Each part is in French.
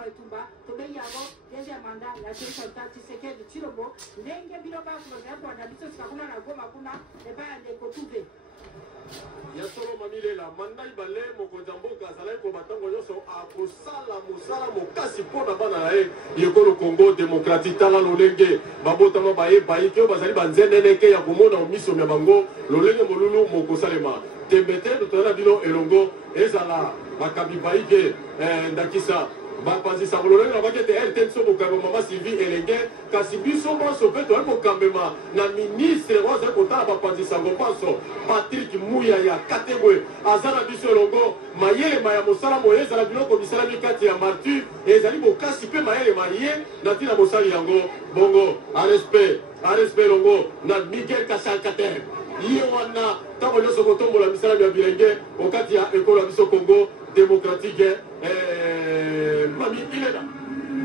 Moko Etumba, Tobe Yabo, deuxième mandat, la Chantal Tshisekedi Tshilombo, Ndenge Biloba pour la mission Sakuna na Goma Kuna, et pas des Kotouvé. Yasoro Mamilela, Manda Ibale, Mokodjamboka, Salai Kobatango Yoso, Akosala, Mosala, Mokasi, Pona Banae, Yekolo Congo démocratique, Tala Lolenge, Babotama Baye, Baïkyo, Bazali Banzeneke, Yakumona, Miso Miabango, Lolenge Molulu, Mokosalema, Tembete, Dotana Bilo, Elongo, Ezala, Makabi Baïke, Ndakisa. Bapanzi sabolole na bakete RTNC bokamba mama Sylvie Elenge kasi biso moso peto ko kambema na ministre roza kota bapanzi sango paso Patrick Muya ya Kategwe azana biso longo mayele maya mosala moyeza la biloko bisala mikati ya Martu ezali bokasi pe mayele maye na tina mosali yango bongo a respect longo na Miguel Kashalkate iyo wana tango nyoso kotombola misala ya bilenge okati ya ekolo biso Congo démocratique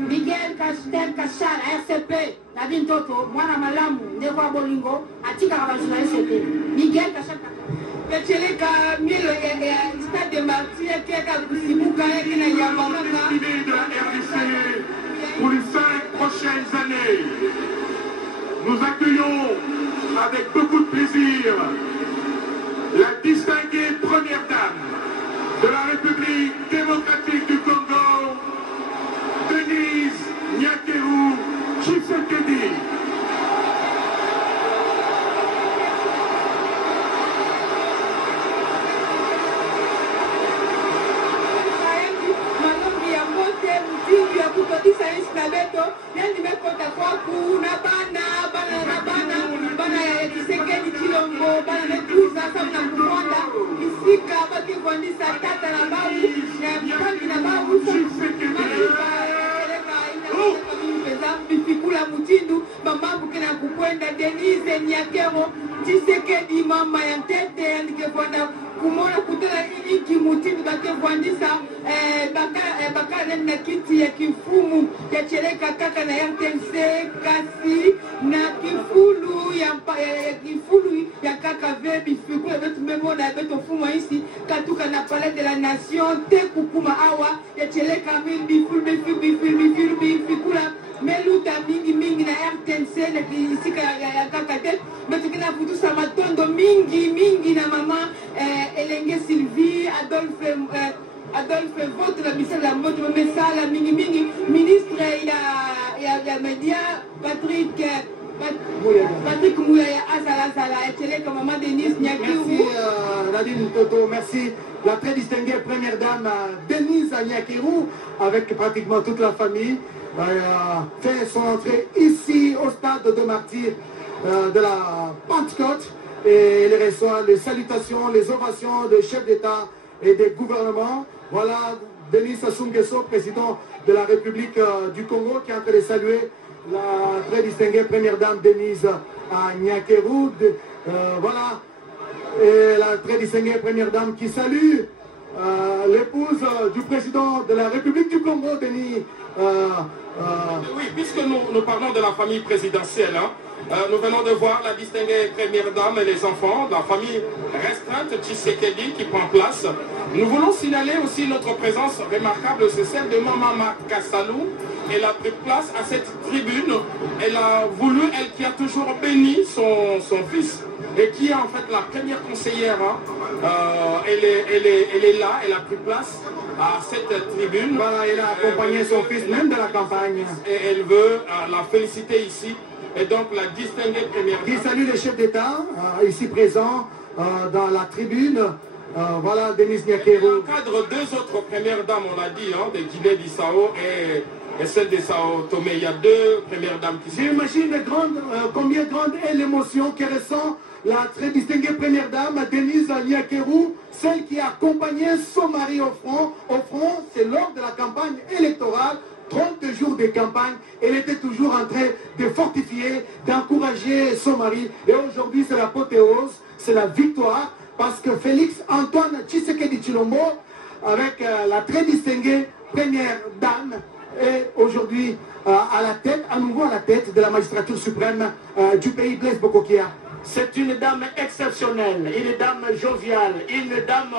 Miguel Kachal, RCP, Nadine Toto, Mwana Malamu, Ndekwa Bolingo, Atika Rabajuna RCP. Miguel Kachal. Kacheleka milo ya stade de Martyr Keka Kusibuka Ekina Yamamaka. De la RDC pour les 5 prochaines années. Nous accueillons avec beaucoup de plaisir la distinguée première dame de la République démocratique du Congo, Denise Nyakeru Tshisekedi. Denise Nyakero Tshisekedi mama ya tete yanikekwenda kumona kutana iki mutini bakevwandisa baka na kiti ya kifumu ya Cheleka kaka na RTNC kasi na kifulu ya kaka ve bifiku ya betu memona beto fuma isi katuka na palais de la nation te kukuma awa ya Cheleka bifiku bifikula meluta mingi na RTNC na kisika ya kaka te betukina futusa matondo mingi na mama Elenge Sylvie Adolphe vote la mission la mode mesala mingi ministre ya media Patrick Mouya Azala Cheleka maman Denise Nyakeru. Merci Nadine Toto, merci. La très distinguée première dame Denise Nyakeru avec pratiquement toute la famille fait son entrée ici au stade de Martyr de la Pentecôte et elle reçoit les salutations, les ovations des chefs d'État et des gouvernements. Voilà Denis Sassou Nguesso, président de la République du Congo, qui est en train de saluer la très distinguée première dame Denise Nyakeru. Voilà, et la très distinguée première dame qui salue l'épouse du président de la République du Congo, Denis. Oui, puisque nous parlons de la famille présidentielle, nous venons de voir la distinguée première dame et les enfants, la famille restreinte Tshisekedi qui prend place. Nous voulons signaler aussi notre présence remarquable, c'est celle de Maman Marthe Kassalou. Elle a pris place à cette tribune. Elle a voulu, elle qui a toujours béni son fils et qui est en fait la première conseillère. Elle est là, elle a pris place à cette tribune. Voilà, elle a accompagné son fils même de la campagne. Et elle veut la féliciter ici. Et donc la distinguée première dame. Qui salue les chefs d'État ici présents dans la tribune. Voilà, Denise Nyakeru. Il encadre deux autres premières dames, on l'a dit, de Guinée-Bissau et celle de Sao Tomé. Il y a deux premières dames qui sont. J'imagine combien grande est l'émotion que ressent la très distinguée première dame, Denise Nyakeru, celle qui a accompagné son mari au front. Au front, c'est lors de la campagne électorale. 30 jours de campagne, elle était toujours en train de fortifier, d'encourager son mari. Et aujourd'hui, c'est l'apothéose, c'est la victoire, parce que Félix Antoine Tshisekedi Tshilombo, avec la très distinguée première dame, est aujourd'hui à la tête, à nouveau à la tête de la magistrature suprême du pays, Blaise Bokokia. C'est une dame exceptionnelle, une dame joviale, une dame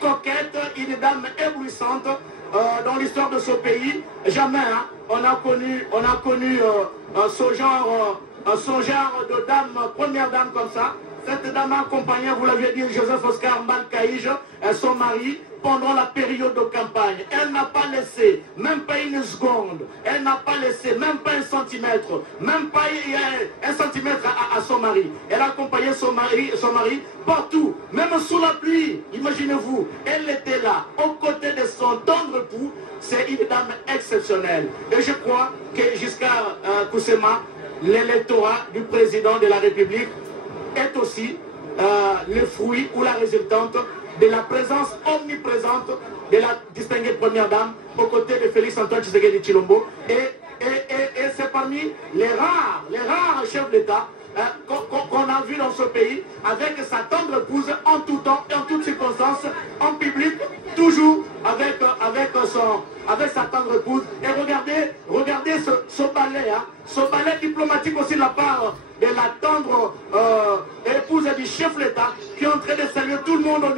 coquette, une dame éblouissante. dans l'histoire de ce pays. Jamais hein, on a connu ce genre de dame, première dame comme ça. Cette dame a accompagné, vous l'aviez dit, Joseph Oscar Malkaïj, son mari, pendant la période de campagne. Elle n'a pas laissé, même pas une seconde, elle n'a pas laissé, même pas un centimètre, même pas un centimètre à son mari. Elle a accompagné son mari partout, même sous la pluie, imaginez-vous. Elle était là, aux côtés de son tendre époux. C'est une dame exceptionnelle. Et je crois que jusqu'à Koussema, l'électorat du président de la République est aussi le fruit ou la résultante de la présence omniprésente de la distinguée première dame aux côtés de Félix Antoine Tshisekedi Tshilombo. Et c'est parmi les rares chefs d'État qu'on a vu dans ce pays, avec sa tendre épouse en tout temps et en toutes circonstances, en public, toujours avec sa tendre épouse. Et regardez ce ballet, hein, ce ballet diplomatique aussi de la part de la tendre épouse du chef de l'État, qui est en train de saluer tout le monde au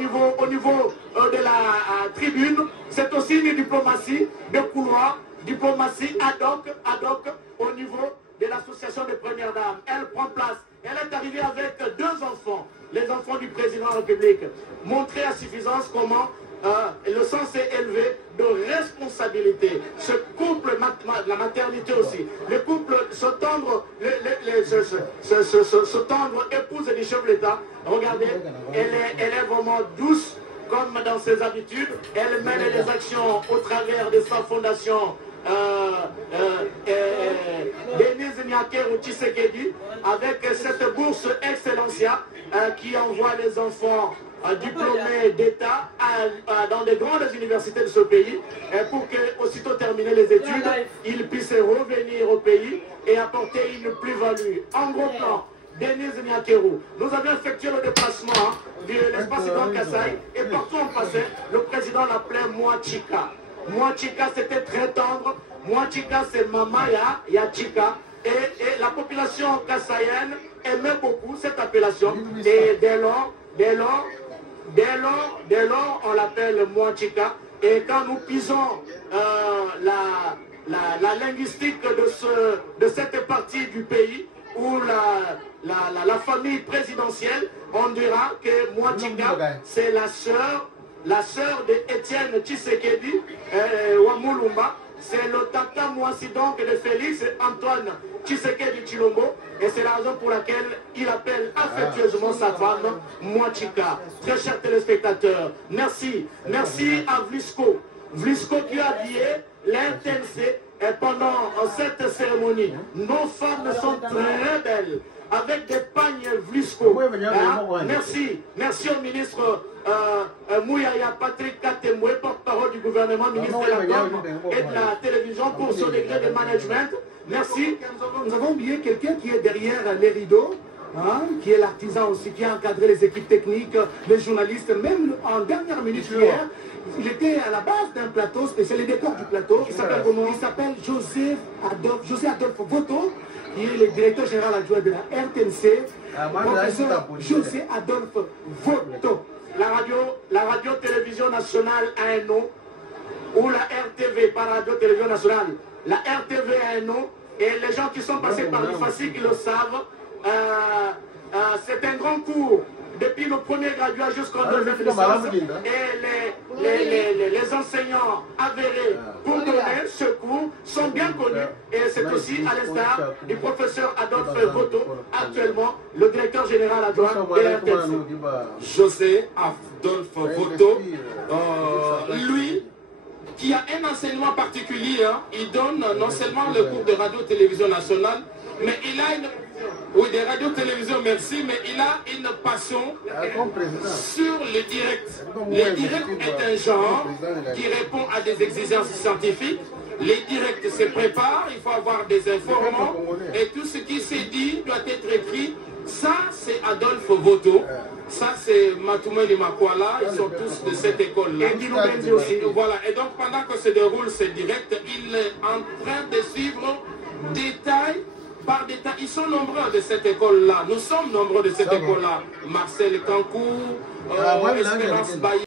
niveau de la tribune. C'est aussi une diplomatie de couloir, diplomatie ad hoc au niveau de l'association des premières dames. Elle prend place. Elle est arrivée avec 2 enfants, les enfants du président de la République. Montrer à suffisance comment le sens est élevé de responsabilité. Ce couple, la maternité aussi, le couple, ce tendre épouse du chef de l'État, regardez, elle est vraiment douce, comme dans ses habitudes. Elle mène des actions au travers de sa fondation Denise Nyakeru Tshisekedi, avec cette bourse Excellencia qui envoie les enfants diplômés d'État dans des grandes universités de ce pays, pour que, aussitôt terminer les études, ils puissent revenir au pays et apporter une plus-value. En gros plan, Denise Nyakeru, nous avions effectué le déplacement de l'espace Grand Kassai, et partout on passait, le président l'appelait Mwachika. Mwachika, c'était très tendre. Mwachika, c'est Mama Yachika. Et la population kassaïenne aimait beaucoup cette appellation. Et dès lors, on l'appelle Mwachika. Et quand nous pisons la linguistique de cette partie du pays, où la famille présidentielle, on dira que Mwachika, c'est la sœur de Étienne Tshisekedi Wamulumba. C'est le tata Mwasi donc de Félix Antoine Tshisekedi Tshilombo. Et c'est la raison pour laquelle il appelle affectueusement sa femme Mwachika. Très chers téléspectateurs, merci. Merci à Vlisco. Vlisco qui a habillé l'intensité pendant cette cérémonie. Nos femmes sont très belles, avec des pagnes Vlisco. Merci au ministre Mouyaya Patrick Katemoué, porte-parole du gouvernement, ministre de la com et de la télévision, pour son degré de management. Merci. Nous avons oublié quelqu'un qui est derrière les rideaux, hein, qui est l'artisan aussi, qui a encadré les équipes techniques, les journalistes, même en dernière minute hier. Il était à la base d'un plateau spécial, les décors du plateau. Il s'appelle comment? Il s'appelle José Adolphe Voto, qui est le directeur général adjoint de la RTNC. Professeur José Adolphe Voto. La radio-télévision nationale a un nom, ou la RTV, par radio-télévision nationale. La RTV a un nom, et les gens qui sont passés par l'IFACI qui le savent, c'est un grand cours. Depuis le premier graduat jusqu'en deuxième licence, et les enseignants avérés pour donner ce cours sont bien connus, et c'est aussi à l'instar du professeur Adolphe Voto, actuellement le directeur général adjoint de l'RTNC. José Adolphe Voto, lui qui a un enseignement particulier, hein, il donne non seulement le cours de radio-télévision nationale, mais il a une... Oui, des radios-télévisions, merci, mais il a une passion sur le direct. Le direct est un genre qui répond à des exigences scientifiques. Les directs se préparent, il faut avoir des informants, et tout ce qui s'est dit doit être écrit. Ça, c'est Adolphe Voto. Ça, c'est Matoumeni Makwala. Ils sont tous de cette école-là. Et aussi. Voilà. Et donc, pendant que se déroule ce direct, il est en train de suivre détail par détail. Ils sont nombreux de cette école-là. Nous sommes nombreux de cette école-là. Marcel Kankou, Espérance Baye.